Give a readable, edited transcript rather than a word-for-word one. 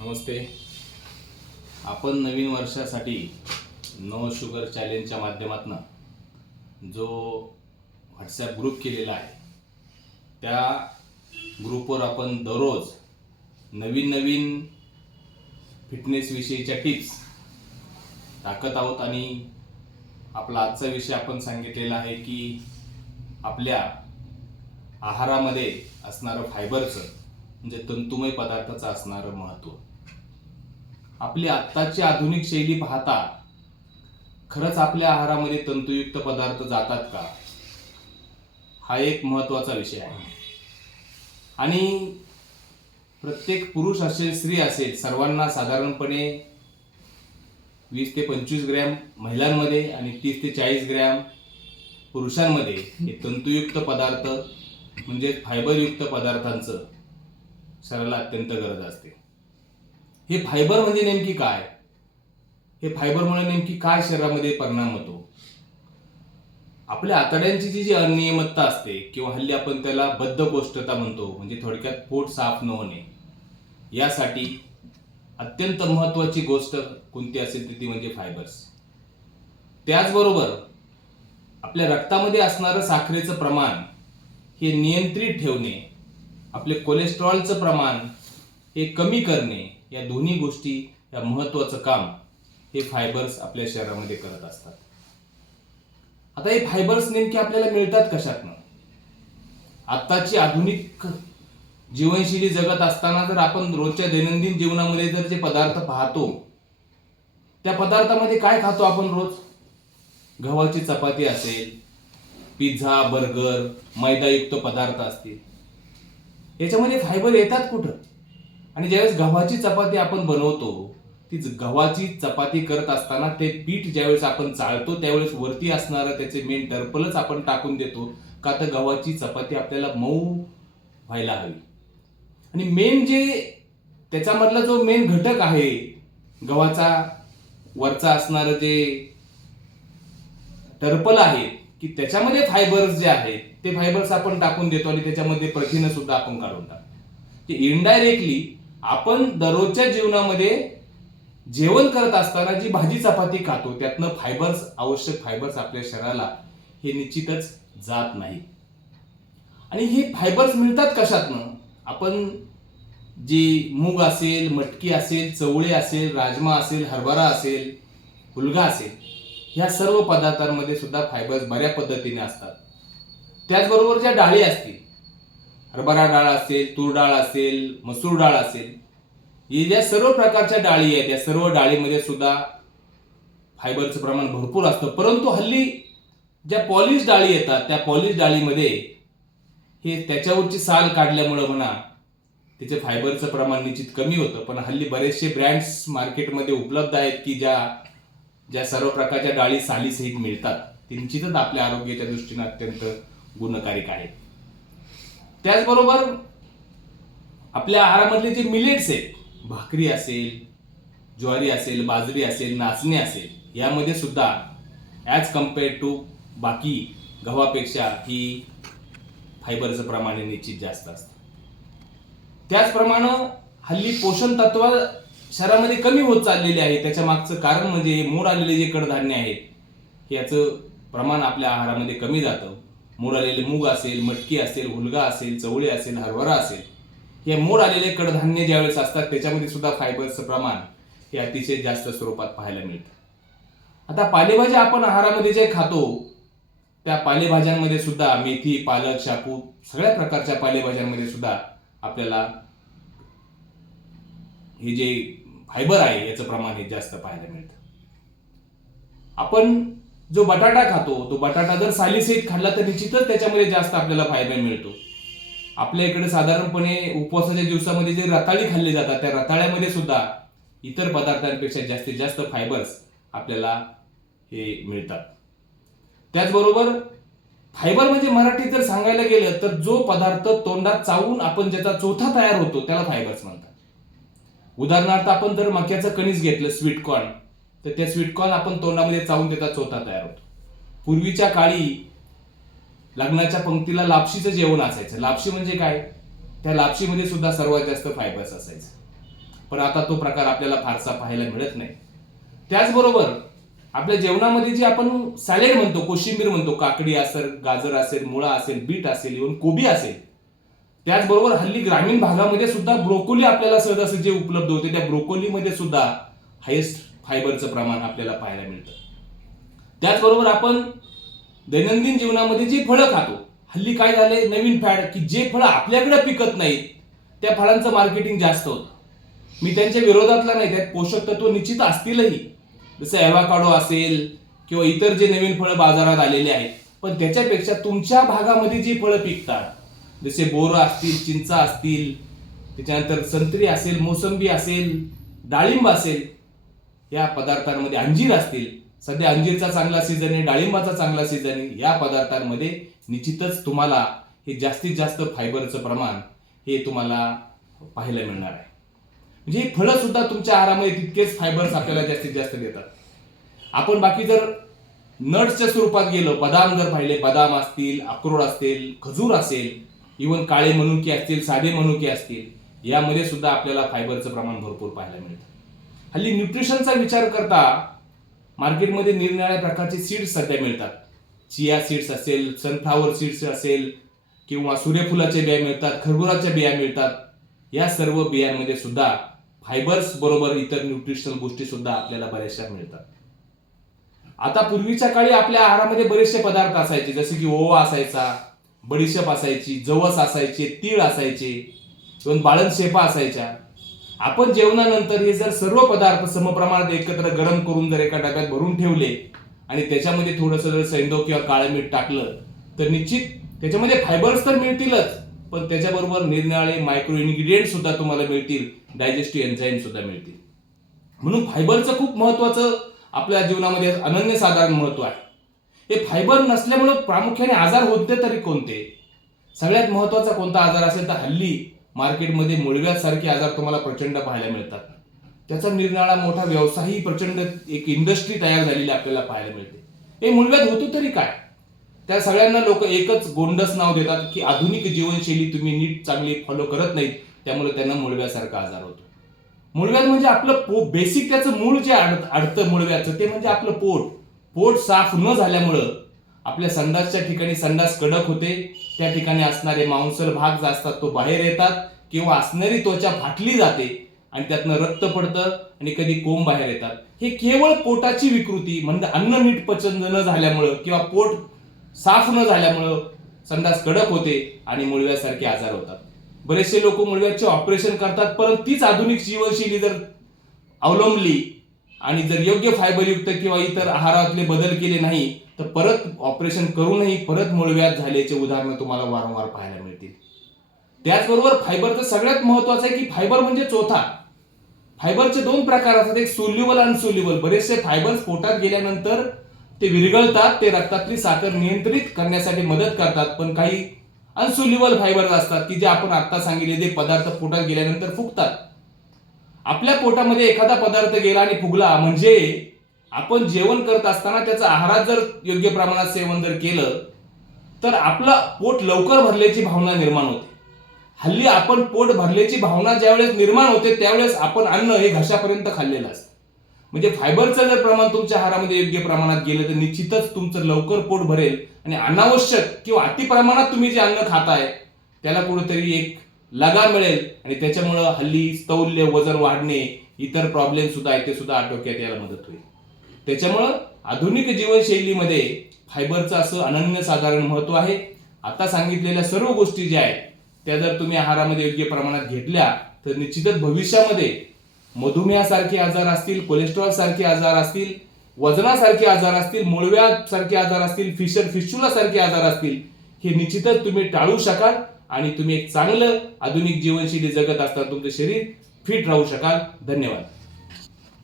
नमस्ते. आपण नवीन वर्षासाठी no sugar चॅलेंजच्या माध्यमातून जो व्हॉट्सॲप ग्रुप केलेला आहे त्या ग्रुपवर आपण दररोज नवीन नवीन फिटनेस विषयीच्या टिप्स टाकत आहोत आणि आपला आजचा विषय आपण सांगितलेला आहे की आपल्या आहारामध्ये असणारं फायबरचं म्हणजे तंतुमय पदार्थाचं असणारं महत्त्व. आपली आत्ताची आधुनिक शैली पाहता खरंच आपल्या आहारामध्ये तंतुयुक्त पदार्थ जातात का, हा एक महत्त्वाचा विषय आहे. आणि प्रत्येक पुरुष असेल स्त्री असेल सर्वांना साधारणपणे 20 ते 25 ग्रॅम महिलांमध्ये आणि 30 ते 40 ग्रॅम पुरुषांमध्ये हे तंतुयुक्त पदार्थ म्हणजे फायबरयुक्त पदार्थांचं शरीराला अत्यंत गरज असते. हे फायबर म्हणजे नेमकी काय, हे फायबरमुळे नेमकी काय शरीरामध्ये परिणाम होतो. आपल्या आतड्यांची जी अनियमितता असते किंवा हल्ली आपण त्याला बद्धकोष्ठता म्हणतो, म्हणजे थोडक्यात पोट साफ न होणे, यासाठी अत्यंत महत्त्वाची गोष्ट कोणती असेल ती म्हणजे फायबर्स. त्याचबरोबर आपल्या रक्तामध्ये असणारं साखरेचं प्रमाण हे नियंत्रित ठेवणे, आपले कोलेस्ट्रॉलचं प्रमाण हे कमी करणे, या दोन्ही गोष्टी या महत्त्वाचं काम हे फायबर्स आपल्या शरीरामध्ये करत असतात. आता हे फायबर्स नेमके आपल्याला मिळतात कशातनं? आत्ताची आधुनिक जीवनशैली जगत असताना जर आपण रोजच्या दैनंदिन जीवनामध्ये जर जे पदार्थ पाहतो त्या पदार्थामध्ये काय खातो आपण रोज? गव्हाची चपाती असेल, पिझ्झा, बर्गर, मैदायुक्त पदार्थ असतील, याच्यामध्ये फायबर येतात कुठं? आणि ज्यावेळेस गव्हाची चपाती आपण बनवतो, ती गव्हाची चपाती करत असताना ते पीठ ज्यावेळेस आपण चाळतो त्यावेळेस वरती असणारं त्याचे मेन टर्पलच आपण टाकून देतो का तर गव्हाची चपाती आपल्याला मऊ व्हायला हवी. आणि मेन जे त्याच्यामधला जो मेन घटक आहे गव्हाचा वरचा असणारं जे टर्पल आहे की त्याच्यामध्ये फायबर्स जे आहेत ते फायबर्स आपण टाकून देतो आणि त्याच्यामध्ये प्रथिनं सुद्धा आपण काढून टाकतो. इनडायरेक्टली आपण दररोजच्या जीवनामध्ये जेवण करत असताना जी भाजी चपाती खातो त्यातनं फायबर्स, आवश्यक फायबर्स आपल्या शरीराला हे निश्चितच जात नाही. आणि हे फायबर्स मिळतात कशातनं? आपण जी मूग असेल, मटकी असेल, चवळे असेल, राजमा असेल, हरभरा असेल, हुलगा असेल, ह्या सर्व पदार्थांमध्ये सुद्धा फायबर्स बऱ्या पद्धतीने असतात. त्याचबरोबर ज्या डाळी असतील, हरभरा डाळ असेल, तूर डाळ असेल, मसूर डाळ असेल, हे ज्या सर्व प्रकारच्या डाळी आहेत या सर्व डाळीमध्ये सुद्धा फायबरचं प्रमाण भरपूर असतं. परंतु हल्ली ज्या पॉलिश डाळी येतात त्या पॉलिश डाळीमध्ये हे त्याच्यावरची साल काढल्यामुळं म्हणा त्याचे फायबरचं प्रमाण निश्चित कमी होतं. पण हल्ली बरेचसे ब्रँड्स मार्केटमध्ये उपलब्ध आहेत की ज्या सर्व प्रकारच्या डाळी सालीसहित मिळतात, ते निश्चितच आपल्या आरोग्याच्या दृष्टीने अत्यंत गुणकारिक आहेत. त्याचबरोबर आपल्या आहारामधले जे मिलेट्स आहेत, भाकरी असेल, ज्वारी असेल, बाजरी असेल, नाचणी असेल, यामध्ये सुद्धा ॲज कम्पेअर टू बाकी गव्हापेक्षा ही फायबरचं प्रमाण निश्चित जास्त असतं. त्याचप्रमाणे हल्ली पोषण तत्व शरीरामध्ये कमी होत चाललेले आहे. त्याच्या मागचं कारण म्हणजे मोड आलेले जे कडधान्य आहेत याचं प्रमाण आपल्या आहारामध्ये कमी जातं. मोड आलेले मूग असेल, मटकी असेल, हुलगा असेल, चवळे असेल, हरभरा असेल, हे मोड आलेले कडधान्य ज्यावेळेस असतात त्याच्यामध्ये सुद्धा फायबरचं प्रमाण हे अतिशय जास्त स्वरूपात पाहायला मिळतं. आता पालेभाज्या आपण आहारामध्ये जे खातो त्या पालेभाज्यांमध्ये सुद्धा मेथी, पालक, शापू, सगळ्या प्रकारच्या पालेभाज्यांमध्ये सुद्धा आपल्याला हे जे फायबर आहे याचं प्रमाण हे जास्त पाहायला मिळतं. आपण जो बटाटा खातो तो बटाटा जर सालीसहित खाल्ला तर निश्चितच त्याच्यामध्ये जास्त आपल्याला फायबर मिळतो. आपल्या इकडे साधारणपणे उपवासाच्या दिवसामध्ये जे रताळी खाल्ली जातात त्या रताळ्यामध्ये सुद्धा इतर पदार्थांपेक्षा जास्तीत जास्त फायबर्स आपल्याला हे मिळतात. त्याचबरोबर फायबर म्हणजे मराठीत जर सांगायला गेलं तर जो पदार्थ तोंडात चावून आपण ज्याचा चोथा तयार होतो त्याला फायबर्स म्हणतात. उदाहरणार्थ आपण जर मक्याचं कणीस घेतलं, स्वीटकॉर्न, तर त्या स्वीटकॉर्न आपण तोंडामध्ये चावून त्याचा चोथा तयार होतो. पूर्वीच्या काळी लग्नाच्या पंक्तीला लापशीचं जेवण असायचं. लापशी म्हणजे काय? त्या लापशीमध्ये सुद्धा सर्वात जास्त फायबर्स असायचं. पण आता तो प्रकार आपल्याला फारसा पाहायला मिळत नाही. त्याचबरोबर आपल्या जेवणामध्ये जे आपण सॅलेड म्हणतो, कोशिंबीर म्हणतो, काकडी असेल, गाजर असेल, मुळा असेल, बीट असेल, इव्हन कोबी असेल, त्याचबरोबर हल्ली ग्रामीण भागामध्ये सुद्धा ब्रोकोली आपल्याला सहजासहजी उपलब्ध होते. त्या ब्रोकोलीमध्ये सुद्धा हायेस्ट फायबरचं प्रमाण आपल्याला पाहायला मिळतं. त्याचबरोबर आपण दैनंदिन जीवनामध्ये जी फळं खातो, हल्ली काय झालंय नवीन फॅड, की जे फळं आपल्याकडे पिकत नाहीत त्या फळांचं मार्केटिंग जास्त होतं. मी त्यांच्या विरोधातला नाही, त्यात पोषक तत्व निश्चित असतीलही, जसं ॲव्होकाडो असेल किंवा इतर जे नवीन फळं बाजारात आलेले आहेत, पण त्याच्यापेक्षा तुमच्या भागामध्ये जी फळं पिकतात, जसे बोरं असतील, चिंचा असतील, त्याच्यानंतर संत्री असेल, मोसंबी असेल, डाळिंब असेल, या पदार्थांमध्ये अंजीर असतील, सध्या अंजीरचा चांगला सीझन आहे, डाळिंबाचा चांगला सीझन आहे, या पदार्थांमध्ये निश्चितच तुम्हाला हे जास्तीत जास्त फायबरचं प्रमाण हे तुम्हाला पाहायला मिळणार आहे. म्हणजे फळं सुद्धा तुमच्या आहारामध्ये तितकेच फायबर्स आपल्याला जास्तीत जास्त देतात. आपण बाकी जर नट्सच्या स्वरूपात गेलो, बदाम जर पाहिले, बदाम असतील, अक्रोड असतील, खजूर असेल, इव्हन काळे मनुके असतील, साधे मनुके असतील, यामध्ये सुद्धा आपल्याला फायबरचं प्रमाण भरपूर पाहायला मिळतं. हल्ली न्यूट्रिशनचा विचार करता मार्केटमध्ये निरनिराळ्या प्रकारचे सीड्स सध्या मिळतात. चिया सीड्स असेल, सनफ्लावर सीड्स असेल, किंवा सूर्यफुलाच्या बिया मिळतात, खरबुराच्या बिया मिळतात. या सर्व बियांमध्ये सुद्धा फायबर्स बरोबर इतर न्यूट्रिशनल गोष्टी सुद्धा आपल्याला बऱ्याचशा मिळतात. आता पूर्वीच्या काळी आपल्या आहारामध्ये बरेचसे पदार्थ असायचे, जसे की ओवा असायचा, बडीशेप असायची, जवस असायचे, तीळ असायचे, किंवा बाळण शेपा असायच्या. आपण जेवणानंतर हे जर सर्व पदार्थ समप्रमाणात एकत्र गरम करून जर एका डब्यात भरून ठेवले आणि त्याच्यामध्ये थोडंसं जर सैंधव किंवा काळं मीठ टाकलं तर निश्चित त्याच्यामध्ये फायबर्स तर मिळतीलच, पण त्याच्याबरोबर निरनिराळे मायक्रो इन्ग्रेडियंट सुद्धा तुम्हाला मिळतील, डायजेस्टिव्ह एन्झाईम सुद्धा मिळतील. म्हणून फायबरचं खूप महत्वाचं आपल्या जीवनामध्ये अनन्यसाधारण महत्व आहे. हे फायबर नसल्यामुळे प्रामुख्याने आजार होते तरी कोणते? सगळ्यात महत्वाचा कोणता आजार असेल तर हल्ली मार्केटमध्ये मुळव्यासारखे आजार तुम्हाला प्रचंड पाहायला मिळतात. त्याचा निरनिराळा मोठा व्यवसायही, प्रचंड एक इंडस्ट्री तयार झालेली आपल्याला पाहायला मिळते. हे मुळव्याध होतो तरी काय? त्या सगळ्यांना लोक एकच गोंडस नाव देतात की आधुनिक जीवनशैली तुम्ही नीट चांगली फॉलो करत नाहीत, त्यामुळे त्यांना मुळव्यासारखा आजार होतो. मुळव्याध म्हणजे आपलं बेसिक त्याचं मूळ जे अडतं मुळव्याचं, ते म्हणजे आपलं पोट साफ न झाल्यामुळं आपल्या संडासच्या ठिकाणी संडास कडक होते, त्या ठिकाणी असणारे मांसल भाग जे असतात तो बाहेर येतात, किंवा असणारी त्वचा फाटली जाते आणि त्यातनं रक्त पडतं आणि कधी कोंब बाहेर येतात. हे केवळ पोटाची विकृती, म्हणजे अन्न नीट पचन न झाल्यामुळं किंवा पोट साफ न झाल्यामुळं संडास कडक होते आणि मुळव्यासारखे आजार होतात. बरेचसे लोक मुळव्याचे ऑपरेशन करतात, परंतु तीच आधुनिक जीवनशैली जर अवलंबली आणि जर योग्य फायबरयुक्त किंवा इतर आहारातले बदल केले नाही तर परत ऑपरेशन करूनही परत मुळव्याध झाल्याचे उदाहरणं तुम्हाला वारंवार पाहायला मिळतील. त्याचबरोबर फायबरचं सगळ्यात महत्वाचं आहे की फायबर म्हणजे चोथा. फायबरचे दोन प्रकार असतात, एक सोल्युबल आणि अनसोल्युबल. बरेचसे फायबर्स पोटात गेल्यानंतर ते विरघळतात, ते रक्तातली साखर नियंत्रित करण्यासाठी मदत करतात, पण काही अनसोल्युबल फायबर्स असतात की जे आपण आता सांगितले ते पदार्थ पोटात गेल्यानंतर फुगतात. आपल्या पोटामध्ये एखादा पदार्थ गेला आणि फुगला म्हणजे आपण जेवण करत असताना त्याचं आहारात जर योग्य प्रमाणात सेवन जर केलं तर आपलं पोट लवकर भरल्याची भावना निर्माण होते. हल्ली आपण पोट भरल्याची भावना ज्यावेळेस निर्माण होते त्यावेळेस आपण अन्न हे घशापर्यंत खाल्लेलं असतं. म्हणजे फायबरचं जर प्रमाण तुमच्या आहारामध्ये योग्य प्रमाणात गेलं तर निश्चितच तुमचं लवकर पोट भरेल आणि अनावश्यक किंवा अति प्रमाणात तुम्ही जे अन्न खाताय त्याला कुठेतरी एक लगाम मिळेल आणि त्याच्यामुळं हल्ली स्थौल्य, वजन वाढणे, इतर प्रॉब्लेम सुद्धा आहेत ते सुद्धा आटोक्यात यायला मदत होईल. त्याच्यामुळं आधुनिक जीवनशैलीमध्ये फायबरचं असं अनन्यसाधारण महत्व आहे. आता सांगितलेल्या सर्व गोष्टी ज्या आहेत त्या जर तुम्ही आहारामध्ये योग्य प्रमाणात घेतल्या तर निश्चितच भविष्यामध्ये मधुमेहासारखे आजार असतील, कोलेस्ट्रॉल सारखे आजार असतील, वजनासारखे आजार असतील, मुळव्याध सारखे आजार असतील, फिस्चुला सारखे आजार असतील, हे निश्चितच तुम्ही टाळू शकाल आणि तुम्ही एक चांगलं आधुनिक जीवनशैली जगत असताना तुमचं शरीर फिट राहू शकाल. धन्यवाद.